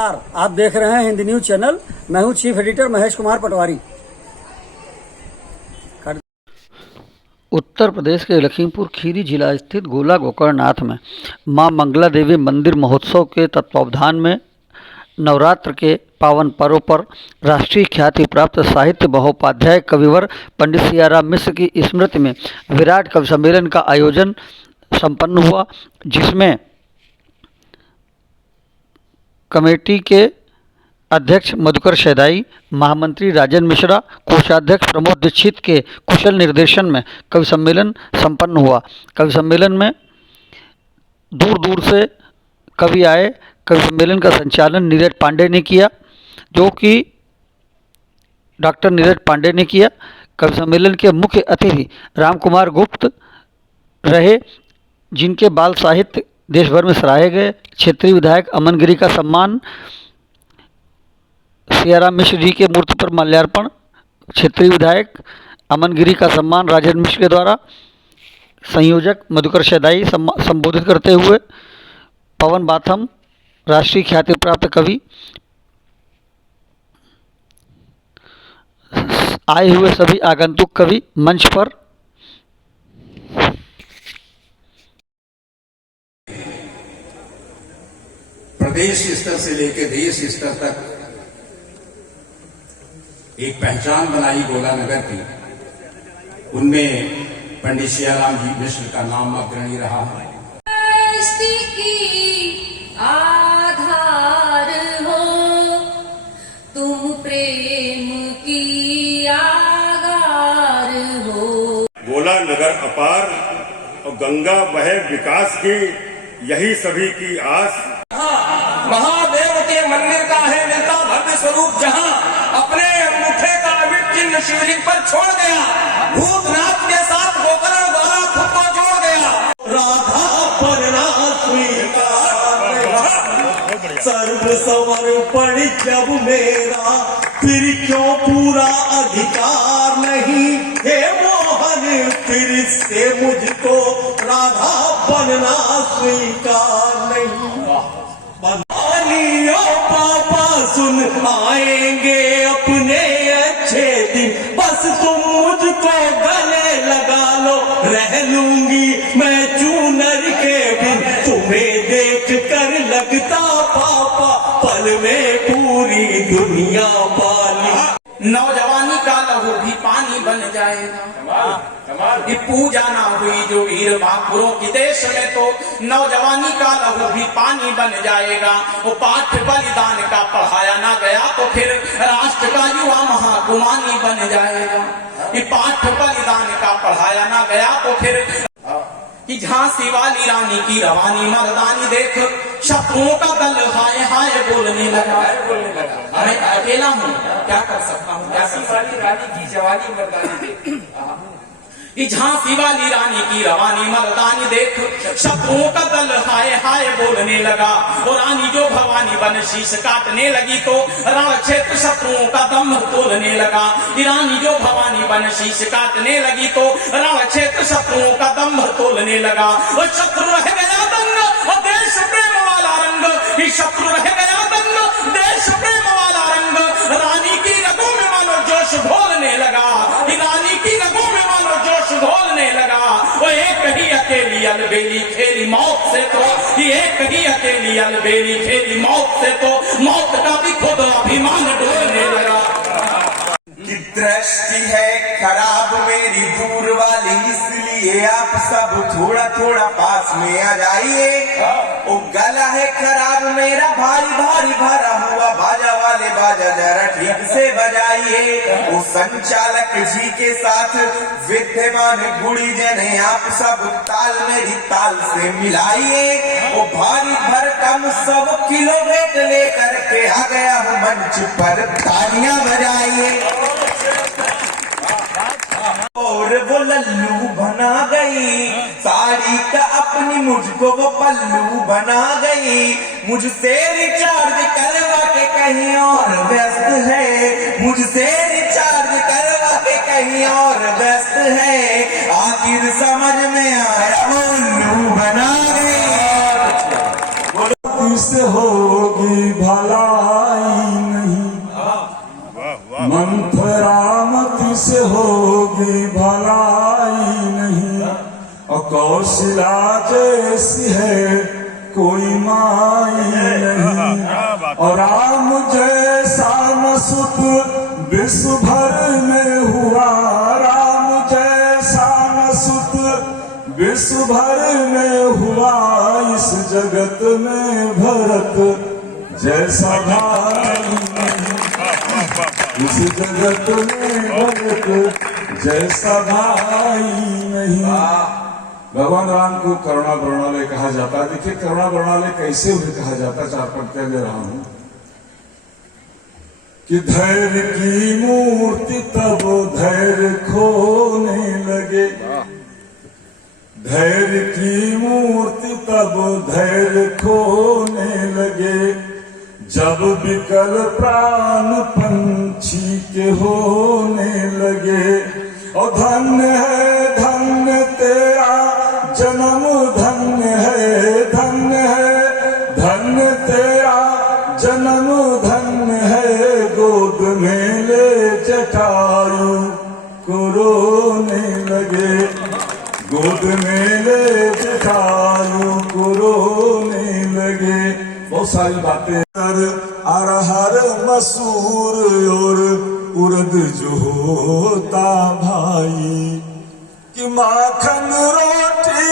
आप देख रहे हैं हिंदी न्यूज चैनल। मैं हूं चीफ एडिटर महेश कुमार पटवारी। उत्तर प्रदेश के लखीमपुर खीरी जिला स्थित गोला गोकर्णनाथ में मां मंगला देवी मंदिर महोत्सव के तत्वावधान में नवरात्र के पावन पर्व पर राष्ट्रीय ख्याति प्राप्त साहित्य महोपाध्याय कविवर पंडित सियाराम मिश्र की स्मृति में विराट कवि सम्मेलन का आयोजन संपन्न हुआ, जिसमें कमेटी के अध्यक्ष मधुकर शेदाई, महामंत्री राजन मिश्रा, कोषाध्यक्ष प्रमोद दीक्षित के कुशल निर्देशन में कवि सम्मेलन संपन्न हुआ। कवि सम्मेलन में दूर दूर से कवि आए। कवि सम्मेलन का संचालन नीरज पांडे ने किया, जो कि डॉक्टर नीरज पांडे ने किया। कवि सम्मेलन के मुख्य अतिथि राम कुमार गुप्त रहे, जिनके बाल साहित्य देश भर में सराहे गए। क्षेत्रीय विधायक अमन गिरी का सम्मान, सियाराम मिश्र जी के मूर्ति पर माल्यार्पण, क्षेत्रीय विधायक अमन गिरी का सम्मान राजन मिश्र के द्वारा, संयोजक मधुकर शेदाई संबोधित करते हुए, पवन बाथम राष्ट्रीय ख्याति प्राप्त कवि, आए हुए सभी आगंतुक कवि मंच पर। प्रदेश स्तर से लेकर देश स्तर तक एक पहचान बनाई गोला नगर की। उनमें पंडित सियाराम जी मिश्र का नाम अग्रणी रहा है। आधार हो तुम, प्रेम की आगार हो। गोला नगर अपार और गंगा बहे विकास की, यही सभी की आस। महादेव के मंदिर का है नेता भव्य स्वरूप, जहां अपने अंगूठे का अमिट चिन्ह शिवलिंग पर छोड़ गया, भूतनाथ के साथ गोकर्ण द्वारा खुद को जोड़ गया। राधा सर्व समर्पण जब मेरा, फिर क्यों पूरा अधिकार नहीं, हे मोहन फिर से मुझको राधा बनना स्वीकार नहीं। पापा सुन आएंगे अपने अच्छे दिन, बस तुम मुझको गले लगा लो, रह लूंगी मैं चूनर के बिन। तुम्हें देख कर लगता पापा पल में पूरी दुनिया पाली। नौजवानी का लहू भी पानी बन जाएगा। ये पूजा ना हुई जो वीर बापुरों की देश में, तो नौजवानी का लहू भी पानी बन जाएगा। वो पाठ्य बलिदान का पढ़ाया ना गया तो फिर राष्ट्र का युवा महाकुमानी बन जाएगा। ये पाठ्य बलिदान का पढ़ाया ना गया तो फिर कि झांसी वाली रानी की रवानी मर्दानी देख, शत्रुओं का दल हाय हाय बोलने लगा। मैं अकेला हूँ, क्या कर सकता हूँ। झांसी वाली रानी की जवानी मर्दानी देख, झांसी वाली रानी की रवानी मर्दानी देख, शत्रुओं का दल हाय हाय बोलने लगा। और रानी जो भवानी बन शीश काटने लगी तो रण क्षेत्र शत्रुओं का दम तोलने लगा। रानी जो भवानी बन शीश काटने लगी तो रण क्षेत्र शत्रुओं का दम तोलने लगा। और शत्रु रह गया दंग और देश प्रेम वाला रंग, शत्रु रह गया दंग देश प्रेम वाला रंग। रानी की रगों में मानो जोश घोलने लगा, रानी की रगों में मानो जोश घोलने लगा। वो एक ही अकेली अलबेली खेली मौत से, तो एक ही अकेली अलबेली खेली मौत से, तो मौत का भी खुद अभिमान डोलने लगा। कि दृष्टि है खराब मेरी दूर वाली, इसलिए आप सब थोड़ा थोड़ा पास में आ जाइए। ओ गला है खराब मेरा भारी भारी भरा हुआ, बाजा वाले बाजा जरा ठीक से बजाइए। ओ संचालक जी के साथ विद्यमान गुड़ी जने, आप सब ताल मेरी ताल से मिलाइए। ओ भारी भरकम 100 किलो वेट लेकर के आ गया हूँ मंच पर, तालियां बजाइए। और वो लल्लू बना गई, साड़ी का अपनी मुझको वो पल्लू बना गई। मुझसे रिचार्ज करवा के कहीं और व्यस्त है, मुझसे रिचार्ज करवा के कहीं और व्यस्त है। आखिर समझ में आया उल्लू बना गई। होगी भला भलाई नहीं, मंथरामती से होगी भलाई नहीं, और कौशला जैसी है कोई माई नहीं, और राम जैसा न सुत विश्व भर में हुआ, राम जैसा न सुत विश्व भर में हुआ, इस जगत में भरत जैसा भाई नहीं, इस जगत में भरत जैसा भाई नहीं। भगवान राम को करुणा वर्णालय कहा जाता है। देखिए करुणा वर्णालय कैसे उन्हें कहा जाता है, 4 पंक्तियां ले रहा हूं कि धैर्य की मूर्ति तब धैर्य खोने लगे, धैर्य की मूर्ति तब धैर्य खोने लगे, जब विकल प्राण पंछी के होने लगे, और धन्य तेरा जन्म, धन्य है धन्य तेरा जन्म, धन्य है गोद में ले जटायु को रोने लगे, गोद में ले जटायु को रोने लगे। बहुत सारी बातें अरहर मसूर और उर्द जो होता भाई, कि माखन रोटी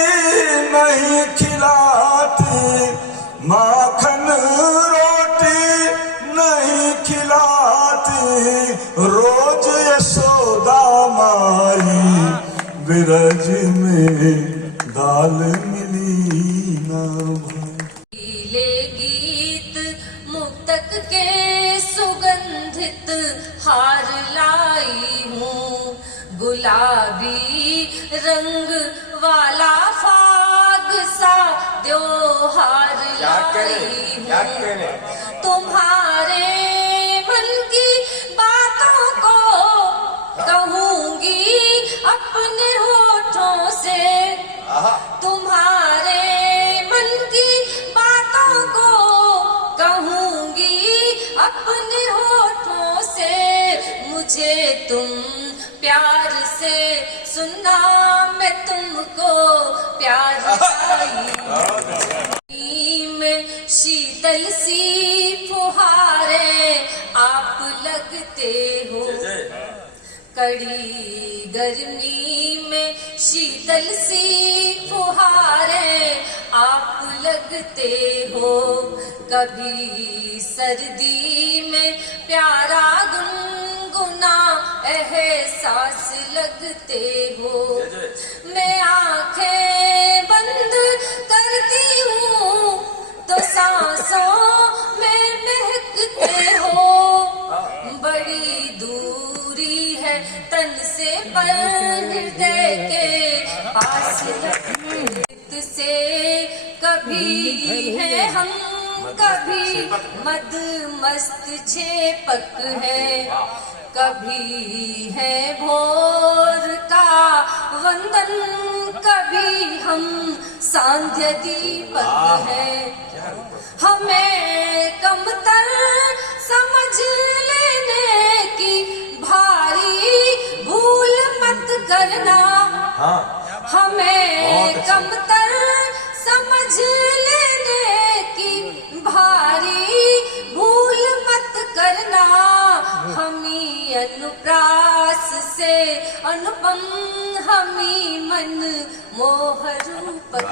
नहीं खिलाती, माखन रोटी नहीं खिलाती, रोज यशोदा माई बिरज में दाल मिली ना गीले गीत मुक्तक के सुगंधित हार लाई हूँ, गुलाबी रंग वाला फाग सा त्योहार लाई हूँ, तुम्हारे मन की बातों को कहूँगी अपने होठों से, तुम्हारे मन की बातों को कहूँगी अपने होठों से, मुझे तुम प्यार से सुनना, मैं तुमको प्यार में शीतल सी फुहारे आप लगते हो, कड़ी गर्मी में शीतल सी फुहारे आप लगते हो, कभी सर्दी में प्यारा गुनगुना एहसास लगते हो, मैं आंखें बंद करती हूँ तो सांसों में महकते हो, बड़ी दूरी है तन से पर हृदय के पास से, कभी है हम कभी मद मस्त झेपक है, कभी है भोर का वंदन, कभी हम सांध्य दीपक है, हमें कमतर समझ लेने की भारी भूल मत करना, हमें कमतर समझ लेने की भारी भूल मत करना, हमी अनुप्रास से अनुपम, हमी मन मोहरूपक,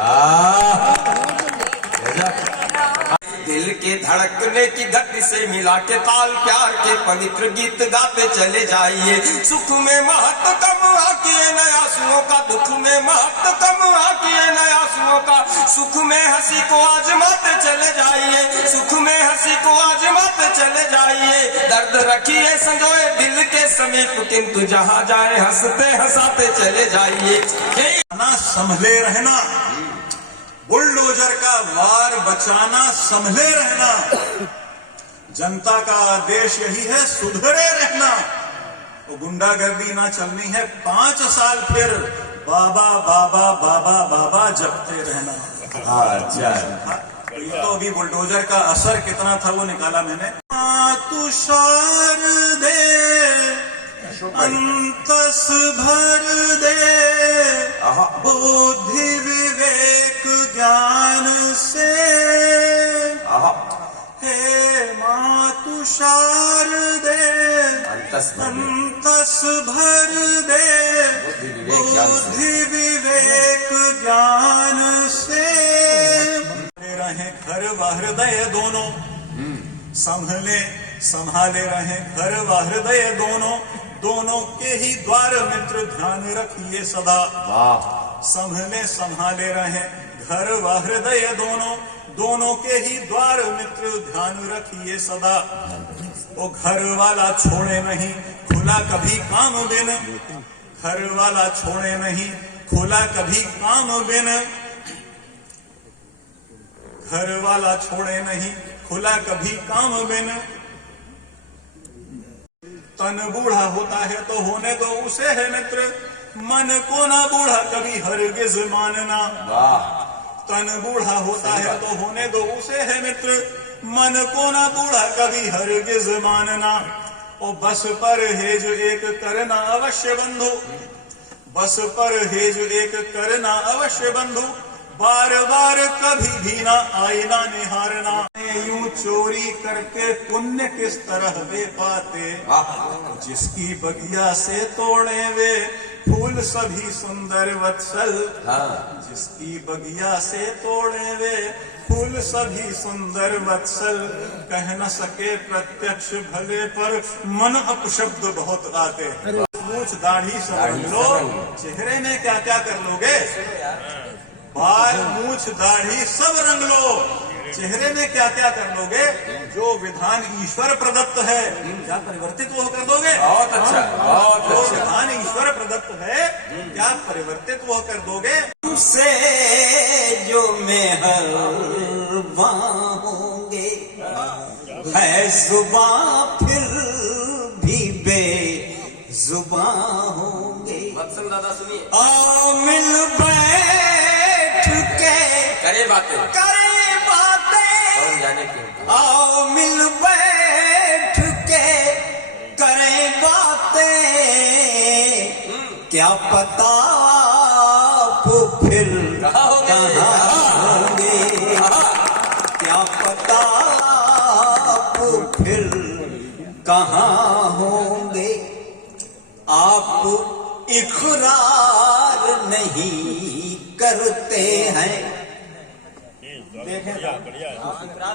दिल के धड़कने की गति से मिला के ताल, प्यार के पवित्र गीत गाते चले जाइए, सुख में महत्व कम आकिए नया सुओं का, दुख में महत्व कम आकिए नया सुओं का, सुख में हंसी को आजमाते चले जाइए, सुख में हंसी को आजमाते चले जाइए, दर्द रखिए संजोए दिल के समीप, किंतु जहाँ जाए हंसते हंसाते चले जाइए। संभले रहना, बुलडोजर का वार बचाना, संभले रहना, जनता का आदेश यही है सुधरे रहना, वो गुंडागर्दी ना चलनी है, 5 साल फिर बाबा बाबा बाबा बाबा जपते रहना। तो ये तो अभी बुलडोजर का असर कितना था वो निकाला मैंने। तुषार दे अंतस भर दे बुद्धि विवेक ज्ञान से, हे माँ तुषार दे अंतस भर दे बुद्धि विवेक ज्ञान से। रहे घर व हृदय दोनों, संभाले रहे घर व हृदय दोनों, दोनों के ही द्वार मित्र ध्यान रखिए सदा। संभाले रहे घर व हृदय दोनों, दोनों के ही द्वार मित्र ध्यान रखिए सदा। वो घर वाला छोड़े नहीं खुला कभी काम बिन, घर वाला छोड़े नहीं खुला कभी काम बिन, घर वाला छोड़े नहीं खुला कभी काम बिन। तन बूढ़ा होता है तो होने दो उसे है मित्र, मन को ना बूढ़ा कभी हरगिज मानना। तन बूढ़ा होता है तो होने दो उसे है मित्र, मन को ना बूढ़ा कभी हरगिज मानना। ओ बस परहेज एक करना अवश्य बंधु, बस परहेज एक करना अवश्य बंधु, बार बार कभी भी ना आईना निहारना। यूं चोरी करके पुण्य किस तरह वे पाते, जिसकी बगिया से तोड़े वे फूल सभी सुंदर वत्सल, जिसकी बगिया से तोड़े वे फूल सभी सुंदर वत्सल। कह न सके प्रत्यक्ष भले पर मन अपशब्द बहुत आते। मूछ दाढ़ी सब रंग लो, चेहरे में क्या क्या कर लोगे, बाल मूछ दाढ़ी सब रंग लो, चेहरे में क्या क्या कर लोगे। जो विधान ईश्वर प्रदत्त है क्या परिवर्तित वो कर दोगे। बहुत अच्छा, बहुत जो विधान ईश्वर प्रदत्त है क्या परिवर्तित वो कर दोगे। तुमसे जो मेहरबां होंगे है जुबां फिर भी बेजुबां होंगे। दादा सुनिए, आओ मिल बैठ के करे बातें जाने क्यों, आओ मिल बैठ के करें बातें, क्या पता आप फिर कहाँ होंगे, क्या पता आप फिर कहाँ होंगे। आप इकरार नहीं करते हैं,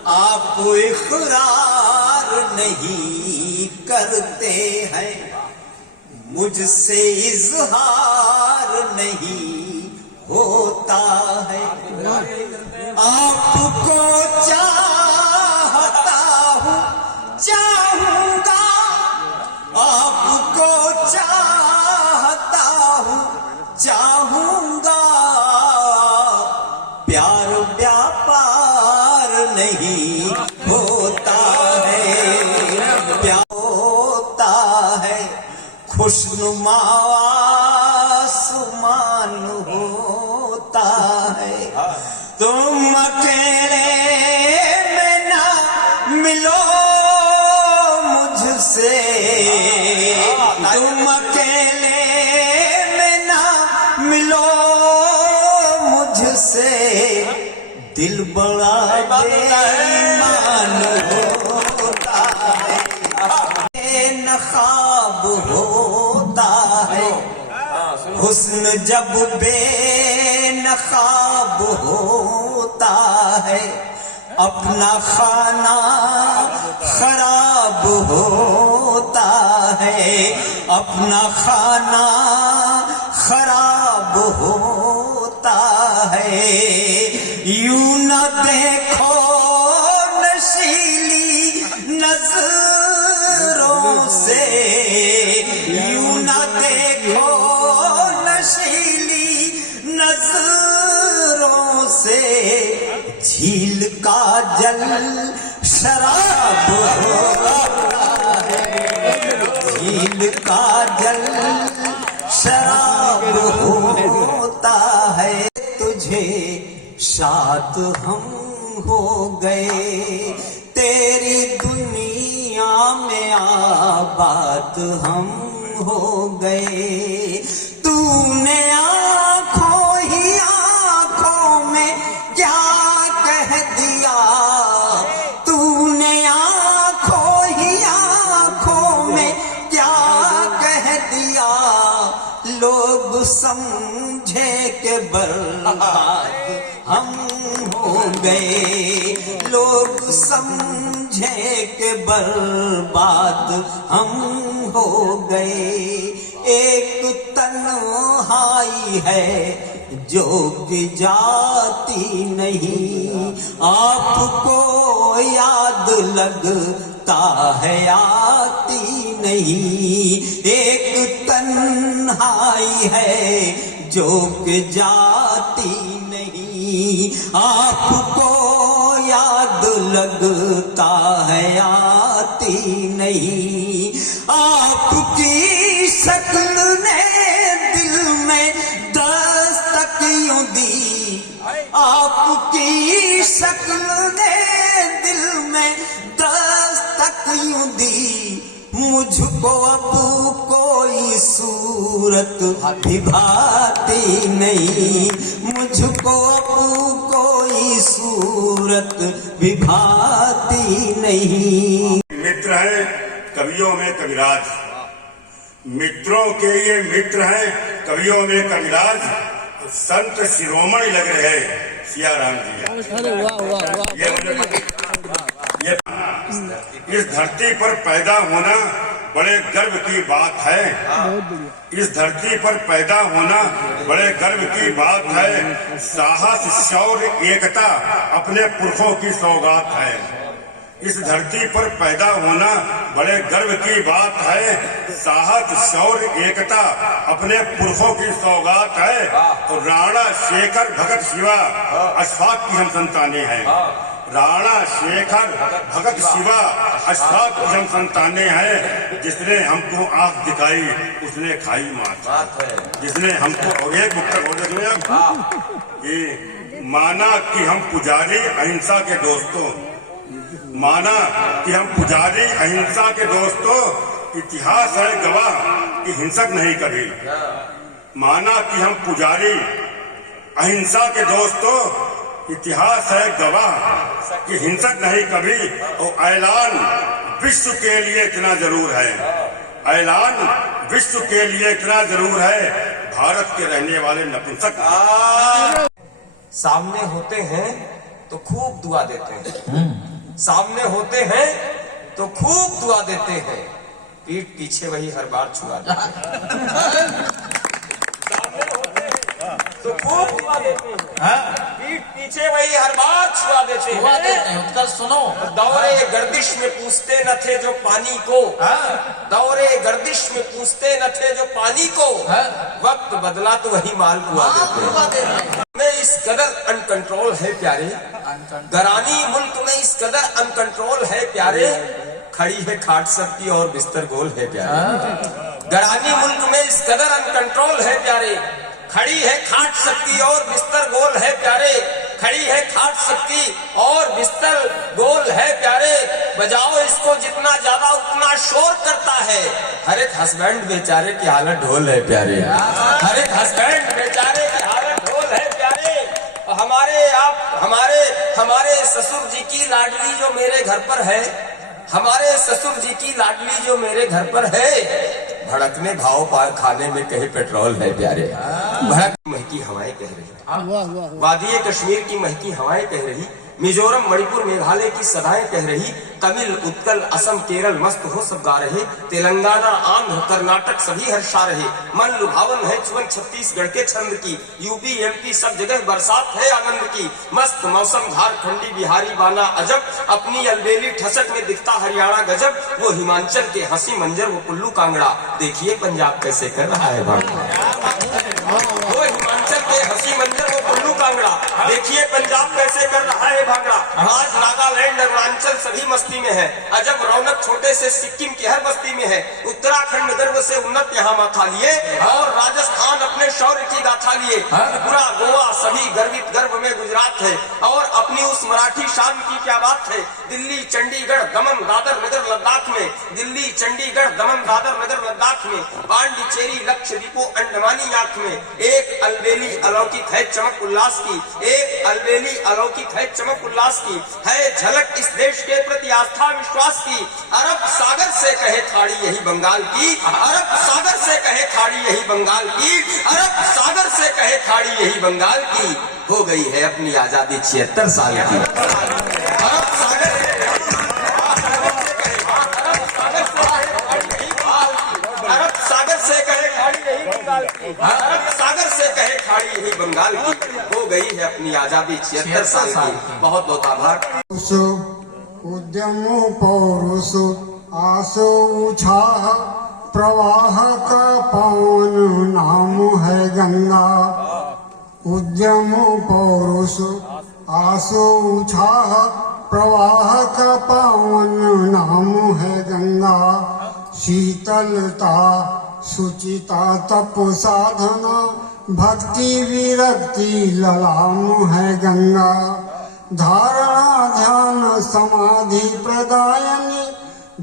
आप इकरार नहीं करते हैं, मुझसे इजहार नहीं होता है। आपको चाहता हूँ चाहूंगा, आपको चाहता हूँ चाहूंगा, प्यार व्यापार नहीं होता है, प्यार होता है खुशनुमा आसमान होता है। तुम अकेले में ना मिलो मुझसे, तुम अकेले में ना मिलो मुझसे, दिल बड़ा बेईमान होता है, नखाब होता है, हुस्न जब बेनखाब होता है, अपना खाना खराब होता है, अपना खाना खराब होता है। यूं न देखो नशीली नजरों से, यूं न देखो नशीली नजरों से, झील का जल शराब होता है, झील का जल शराब होता है। तुझे शाद हम हो गए, तेरी दुनिया में आबाद हम हो गए। तूने आंखों ही आंखों में क्या कह दिया, तूने आंखों ही आंखों में क्या कह दिया। लोग समझे के बर्बाद हम हो गए, लोग समझे के बर्बाद हम हो गए। एक तन्हाई है जो कि जाती नहीं, आपको याद लगता है आती नहीं। एक तन्हाई है जो कि जाती नहीं, आपको याद लगता है आती नहीं। आपकी शक्ल ने दिल में दस्तक यूं दी, आपकी शक्ल ने दिल में दस्तक यूं दी। मुझको अब कोई सूरत भी भाती नहीं, मुझको अब कोई सूरत भी भाती नहीं। मित्र हैं कवियों में कविराज, मित्रों के ये मित्र हैं कवियों में कविराज, संत शिरोमणि लग रहे सियाराम जी। ये इस धरती पर पैदा होना बड़े गर्व की बात है, इस धरती पर पैदा होना बड़े गर्व की बात है। साहस शौर्य एकता अपने पुरखों की सौगात है, इस धरती पर पैदा होना बड़े गर्व की बात है। साहस शौर्य एकता अपने पुरखों की सौगात है। तो राणा शेखर भगत शिवा अशफाक की हम संतानें हैं, राणा शेखर भगत शिवा अशफाक की हम संतानें हैं। जिसने हमको आंख दिखाई उसने खाई मात, जिसने हमको और एक मुक्तक हो कि माना कि हम पुजारी अहिंसा के दोस्तों, माना कि हम पुजारी अहिंसा के दोस्तों, इतिहास है गवाह कि हिंसक नहीं कभी। माना कि हम पुजारी अहिंसा के दोस्तों, इतिहास है गवाह कि हिंसक नहीं कभी। और ऐलान विश्व के लिए इतना जरूर है, ऐलान विश्व के लिए इतना जरूर है, भारत के रहने वाले नपुंसक सामने होते हैं तो खूब दुआ देते हैं, सामने होते हैं तो खूब दुआ देते हैं, पीठ पीछे वही हर बार छुआ देते हैं। सामने होते हैं तो खूब दुआ देते हैं, पीठ पीछे वही हर बार छुआ देते हैं। उत्तर सुनो। दौरे गर्दिश में पूछते न थे जो पानी को, दौरे गर्दिश में पूछते न थे जो पानी को, वक्त बदला तो वही माल कुआ देते हैं। में इस कदर अनकंट्रोल है प्यारे, गरानी मुल्क में इस कदर अनकंट्रोल है प्यारे, खड़ी है खाट सबकी और बिस्तर गोल है प्यारे। गरानी मुल्क में इस कदर अनकंट्रोल है प्यारे, खड़ी है खाट सबकी और बिस्तर गोल है प्यारे, खड़ी है खाट सबकी और बिस्तर गोल है प्यारे। बजाओ इसको जितना ज्यादा उतना शोर करता है, हर एक हस्बैंड बेचारे की हालत ढोल है प्यारे, हर एक हस्बैंड बेचारे की हालत ढोल है प्यारे। हमारे ससुर जी की लाडली जो मेरे घर पर है, हमारे ससुर जी की लाडली जो मेरे घर पर है, भड़कने भाव पार खाने में कहीं पेट्रोल है प्यारे। भड़क महकी हवाएं कह रही, वादिये कश्मीर की महकी हवाएं कह रही, मिजोरम मणिपुर मेघालय की सदाएं कह रही, तमिल उत्कल असम केरल मस्त हो सब गा रहे, तेलंगाना आंध्र कर्नाटक सभी हर्षा रहे। मन लुभावन है चुवन छत्तीसगढ़ के छंद की, यूपी एमपी सब जगह बरसात है आनंद की। मस्त मौसम झारखंडी बिहारी बाना अजब, अपनी अलबेली ठसक में दिखता हरियाणा गजब। वो हिमाचल के हंसी मंजर वो कुल्लू कांगड़ा, देखिए पंजाब कैसे कर रहा है भाग। वो हिमाचल के हंसी मंजर वो कुल्लू कांगड़ा, देखिए पंजाब कैसे कर रहा है भांगड़ा, आज नागालैंड अरुणाचल सभी मस्ती में है, अजब रौनक छोटे से सिक्किम की हर बस्ती में है, उत्तराखंड गर्व से उन्नत यहाँ माथा लिए और राजस्थान अपने शौर्य की गाथा लिए, त्रिपुरा गोवा सभी गर्वित गर्व में गुजरात है और अपनी उस मराठी शान की क्या बात है। दिल्ली चंडीगढ़ दमन दादर नगर लद्दाख में, दिल्ली चंडीगढ़ दमन दादर नगर लद्दाख में, पांडिचेरी लक्षद्वीपों अंडमानी आंख में एक अलबेली अलौकिक है चमक उल्लास की, एक अलबेली अलौकिक है चमक उल्लास की, है झलक इस देश के प्रति आस्था विश्वास की। अरब सागर से कहे खाड़ी यही बंगाल की, अरब सागर से कहे खाड़ी यही बंगाल की, अरब सागर से कहे खाड़ी यही बंगाल की, हो गई है अपनी आजादी 76 साल की। अरब सागर से अरब सागर से कहे खाड़ी यही बंगाल की, अरब सागर से कहे खाड़ी यही बंगाल की, हो गई है अपनी आजादी 76 साल की। बहुत बहुत आभार। उद्यम पौरुष आसो उछाह प्रवाह का पावन नाम है गंगा। उद्यम पौरुष आसो उछाह प्रवाह का पावन नाम है गंगा। शीतलता सुचिता तप साधना भक्ति विरक्ति ललाम है गंगा। धारणा ध्यान समाधि प्रदायनी,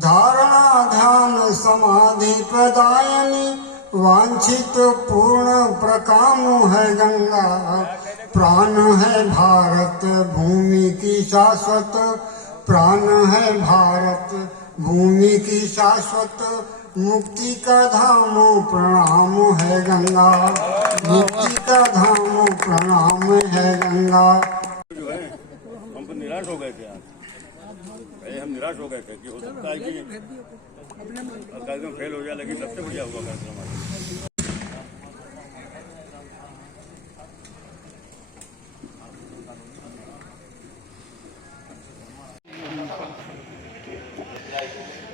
धारणा ध्यान समाधि प्रदायनी, वांछित पूर्ण प्रकाम है गंगा। प्राण है भारत भूमि की शाश्वत, प्राण है भारत भूमि की शाश्वत, मुक्ति का धाम प्रणाम है गंगा, मुक्ति का धाम प्रणाम है गंगा। हम तो निराश हो गए थे आज, हम निराश हो गए थे कि हो सकता है कि कार्यक्रम फेल हो जाए, लेकिन सबसे बढ़िया हुआ कार्यक्रम हमारा।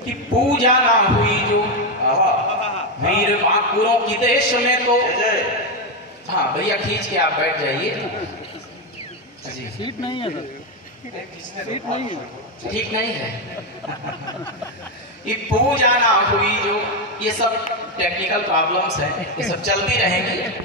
कि पूजा ना हुई जो वीर महापुरों की देश में तो। हाँ भैया खींच के आप बैठ जाइए। सीट नहीं है सर, सीट नहीं है, ठीक नहीं है। ये पूजा ना हुई जो, ये सब टेक्निकल प्रॉब्लम्स हैं, ये सब चलती रहेंगी।